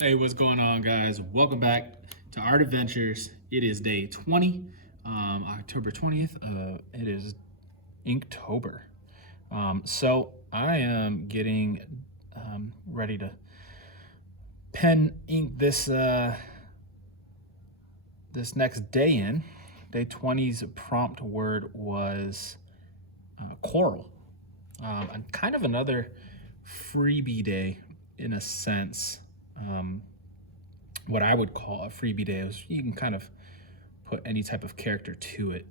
Hey, what's going on, guys? Welcome back to Art Adventures. It is day 20, October 20th. It is Inktober. So I am getting ready to pen ink this next day in. Day 20's prompt word was coral. And kind of another freebie day in a sense. What I would call a freebie day is you can kind of put any type of character to it.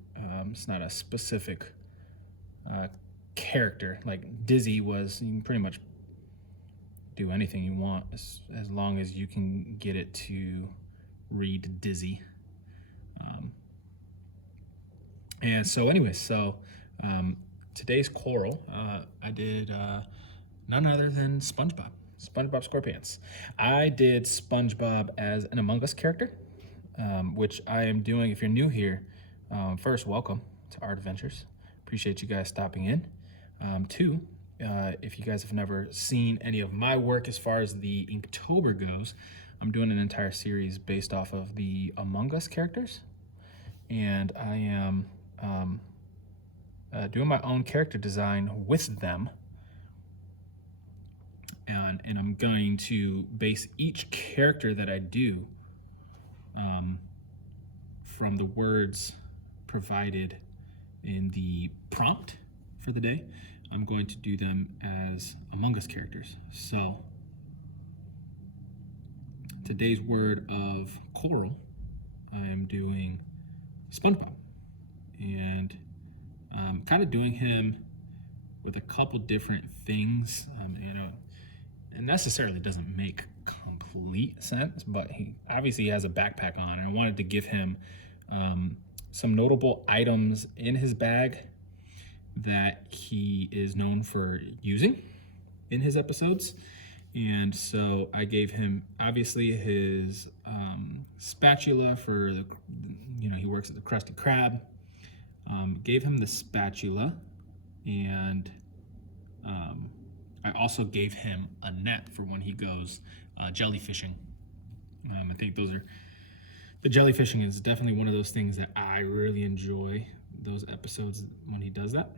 It's not a specific character. Like Dizzy was, you can pretty much do anything you want as long as you can get it to read Dizzy. And so anyway, today's coral, I did none other than SpongeBob SquarePants. I did SpongeBob as an Among Us character, which I am doing. If you're new here, first, welcome to Art Adventures. Appreciate you guys stopping in. Two, if you guys have never seen any of my work as far as the Inktober goes, I'm doing an entire series based off of the Among Us characters, and I am doing my own character design with them. And I'm going to base each character that I do from the words provided in the prompt for the day. I'm going to do them as Among Us characters. So today's word of coral, I am doing SpongeBob, and I'm kind of doing him with a couple different things. It necessarily doesn't make complete sense, but he obviously has a backpack on, and I wanted to give him some notable items in his bag that he is known for using in his episodes. And so I gave him obviously his spatula for the, he works at the Krusty Krab. Gave him the spatula, and I also gave him a net for when he goes jellyfishing. I think the jellyfishing is definitely one of those things that I really enjoy, those episodes when he does that.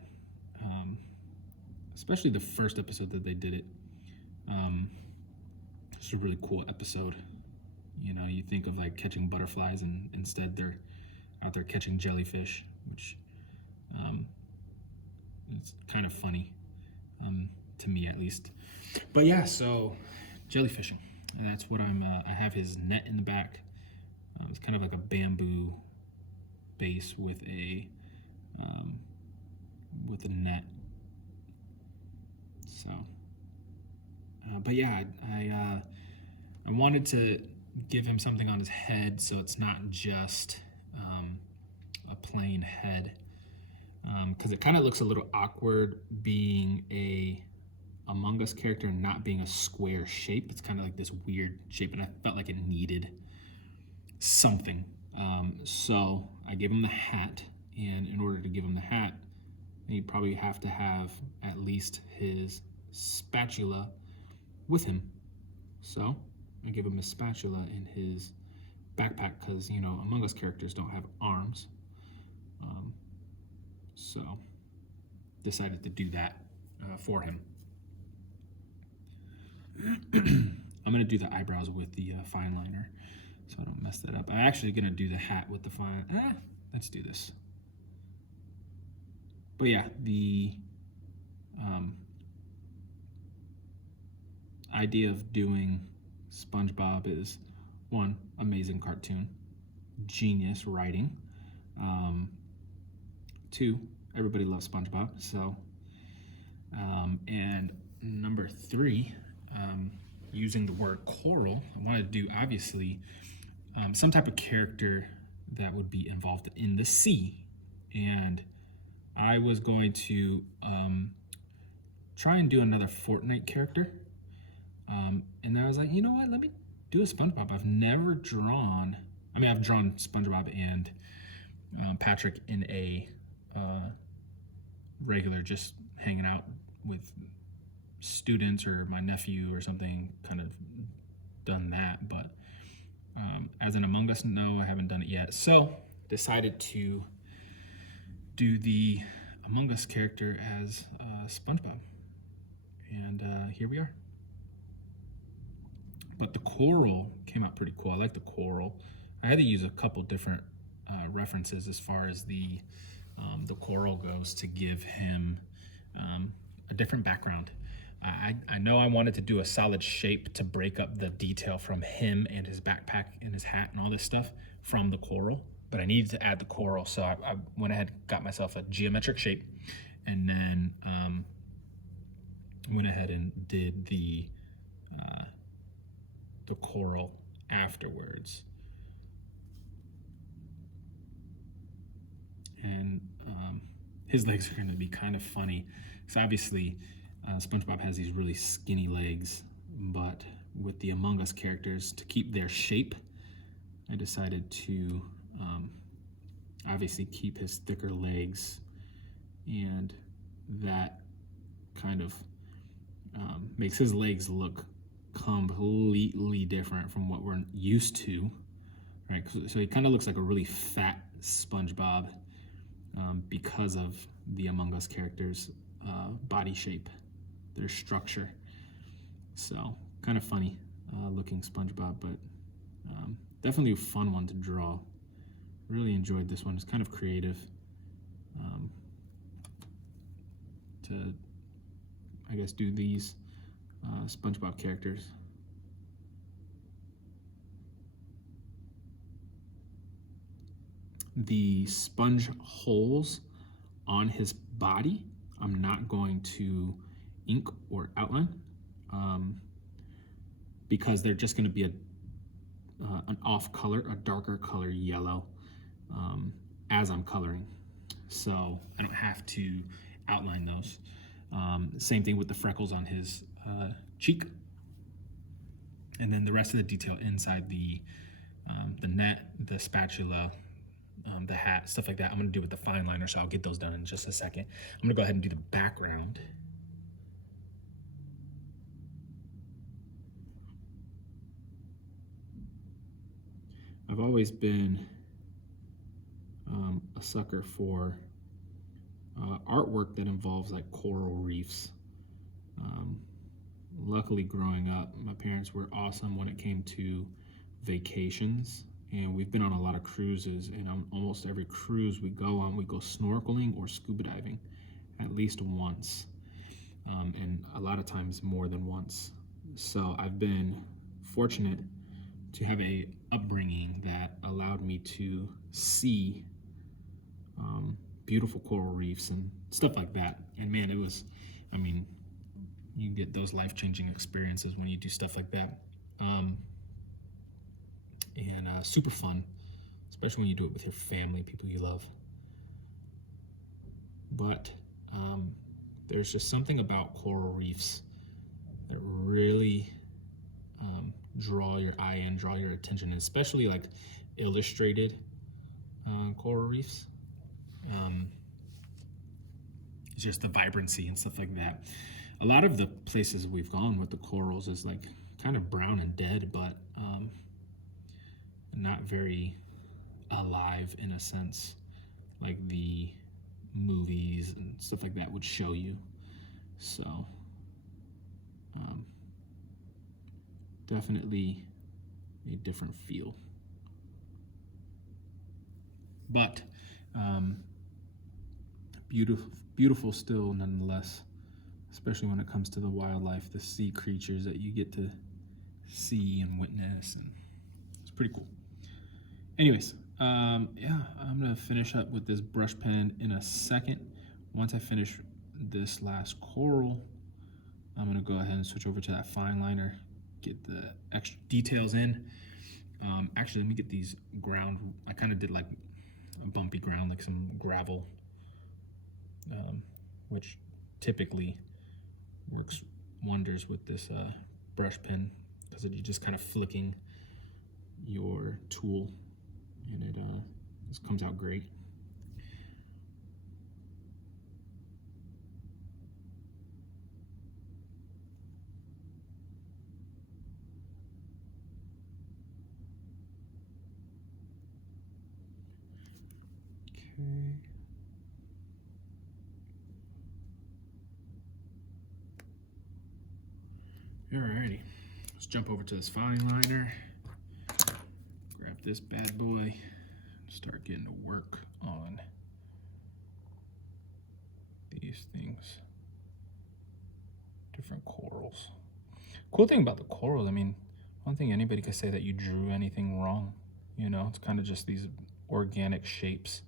Especially the first episode that they did it. It's a really cool episode. You think of like catching butterflies, and instead they're out there catching jellyfish, which it's kind of funny. To me at least. But yeah, so jellyfishing, and that's what I have his net in the back. It's kind of like a bamboo base with a net. So, but yeah, I wanted to give him something on his head, so it's not just a plain head, because it kind of looks a little awkward being a Among Us character and not being a square shape. It's kind of like this weird shape, and I felt like it needed something. So I gave him the hat, and in order to give him the hat, he'd probably have to have at least his spatula with him. So I gave him his spatula in his backpack because, Among Us characters don't have arms. So decided to do that for him. I'm gonna do the eyebrows with the fine liner, so I don't mess that up. I'm actually gonna do the hat with the fine. Let's do this. But yeah, the idea of doing SpongeBob is, one, amazing cartoon, genius writing. Two, everybody loves SpongeBob. So, and number three, using the word coral, I wanted to do obviously some type of character that would be involved in the sea. And I was going to try and do another Fortnite character. And then I was like, you know what, let me do a SpongeBob. I've drawn SpongeBob and Patrick in a regular, just hanging out with students or my nephew or something, kind of done that, Among Us? No, I haven't done it yet. So decided to do the Among Us character as SpongeBob. And here we are. But the coral came out pretty cool. I like the coral. I had to use a couple different references as far as the coral goes to give him a different background. I know I wanted to do a solid shape to break up the detail from him and his backpack and his hat and all this stuff from the coral, but I needed to add the coral, so I went ahead and got myself a geometric shape, and then went ahead and did the coral afterwards. And his legs are going to be kind of funny. So obviously, SpongeBob has these really skinny legs, but with the Among Us characters, to keep their shape, I decided to obviously keep his thicker legs, and that kind of makes his legs look completely different from what we're used to, right? So he kind of looks like a really fat SpongeBob because of the Among Us characters' body shape, their structure. So kind of funny looking SpongeBob, but definitely a fun one to draw. Really enjoyed this one. It's kind of creative to, I guess, do these SpongeBob characters. The sponge holes on his body, I'm not going to ink or outline because they're just going to be an off color, a darker color yellow as I'm coloring. So I don't have to outline those. Same thing with the freckles on his cheek. And then the rest of the detail inside the net, the spatula, the hat, stuff like that, I'm gonna do with the fine liner, so I'll get those done in just a second. I'm gonna go ahead and do the background. I've always been a sucker for artwork that involves like coral reefs. Luckily, growing up, my parents were awesome when it came to vacations, and we've been on a lot of cruises, and on almost every cruise we go on, we go snorkeling or scuba diving at least once, and a lot of times more than once. So I've been fortunate to have a upbringing that allowed me to see beautiful coral reefs and stuff like that. And man, it was, I mean, you get those life-changing experiences when you do stuff like that. And super fun, especially when you do it with your family, people you love. But there's just something about coral reefs that really draw your eye in, draw your attention, especially like illustrated coral reefs. It's just the vibrancy and stuff like that. A lot of the places we've gone with the corals is like kind of brown and dead, but not very alive in a sense, like the movies and stuff like that would show you. So definitely a different feel, but beautiful still nonetheless, especially when it comes to the wildlife, the sea creatures that you get to see and witness, and it's pretty cool. Anyways, yeah, I'm gonna finish up with this brush pen in a second. Once I finish this last coral, I'm gonna go ahead and switch over to that fine liner, get the extra details in. Actually, let me get these ground. I kind of did like a bumpy ground, like some gravel, which typically works wonders with this brush pen, because you're just kind of flicking your tool, and it just comes out great. Alrighty, let's jump over to this fine liner, grab this bad boy, start getting to work on these things. Different corals. Cool thing about the corals, I mean, I don't think anybody could say that you drew anything wrong. You know, it's kind of just these organic shapes.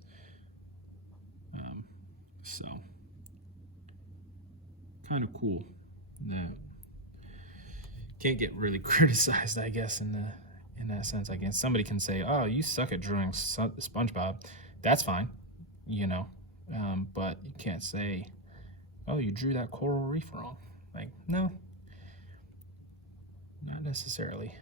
So, kind of cool. That can't get really criticized, I guess, in that sense. I guess somebody can say, "Oh, you suck at drawing SpongeBob." That's fine, you know, but you can't say, "Oh, you drew that coral reef wrong." Like, no, not necessarily.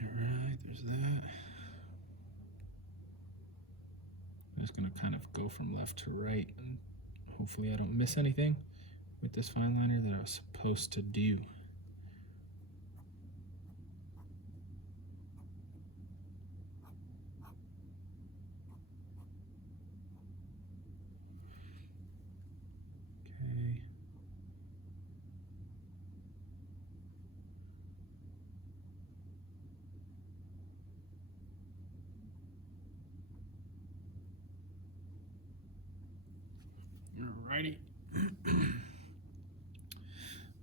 All right, there's that. I'm just gonna kind of go from left to right, and hopefully I don't miss anything with this fine liner that I was supposed to do. Okay. Alrighty. Let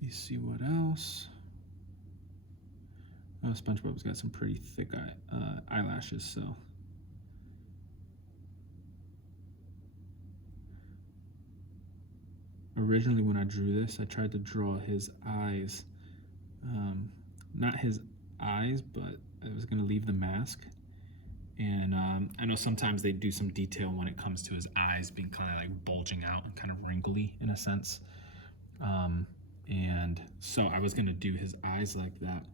me see what else. Oh, SpongeBob's got some pretty thick eyelashes, so originally when I drew this, I tried to draw his eyes, not his eyes, but I was gonna leave the mask. And I know sometimes they do some detail when it comes to his eyes being kind of like bulging out and kind of wrinkly in a sense. And so I was gonna do his eyes like that,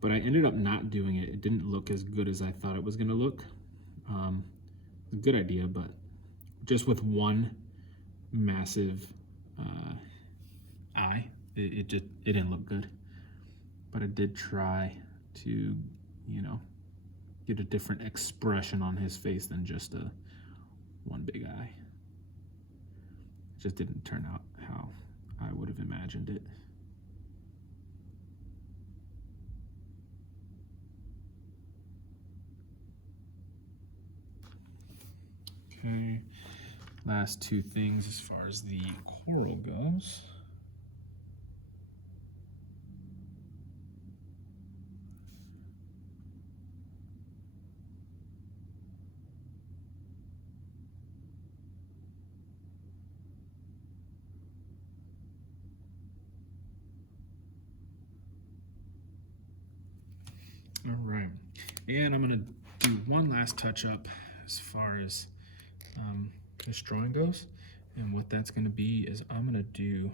but I ended up not doing it. It didn't look as good as I thought it was gonna look. A good idea, but just with one massive eye, it didn't look good. But I did try to, you know, get a different expression on his face than just one big eye. It just didn't turn out how I would have imagined it. Okay, last two things as far as the coral goes. All right, and I'm gonna do one last touch up as far as this drawing goes, and what that's gonna be is I'm gonna do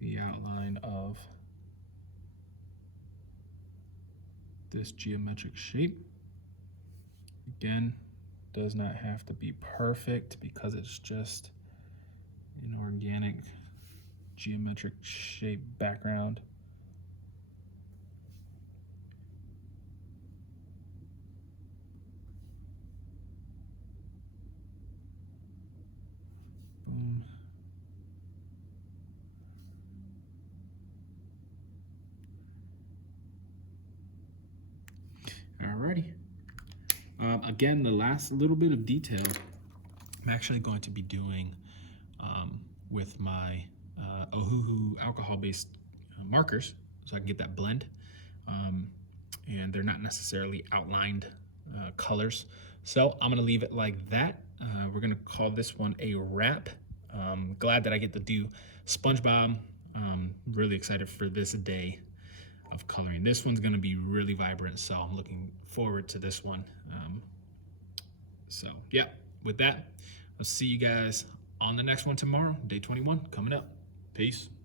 the outline of this geometric shape. Again, does not have to be perfect because it's just an organic geometric shape background. Boom. Alrighty. Again, the last little bit of detail I'm actually going to be doing with my Ohuhu alcohol-based markers, so I can get that blend. And they're not necessarily outlined colors. So I'm gonna leave it like that. We're gonna call this one a wrap. Glad that I get to do SpongeBob. Really excited for this day of coloring. This one's gonna be really vibrant, so I'm looking forward to this one. So yeah, with that, I'll see you guys on the next one tomorrow, day 21 coming up. Peace.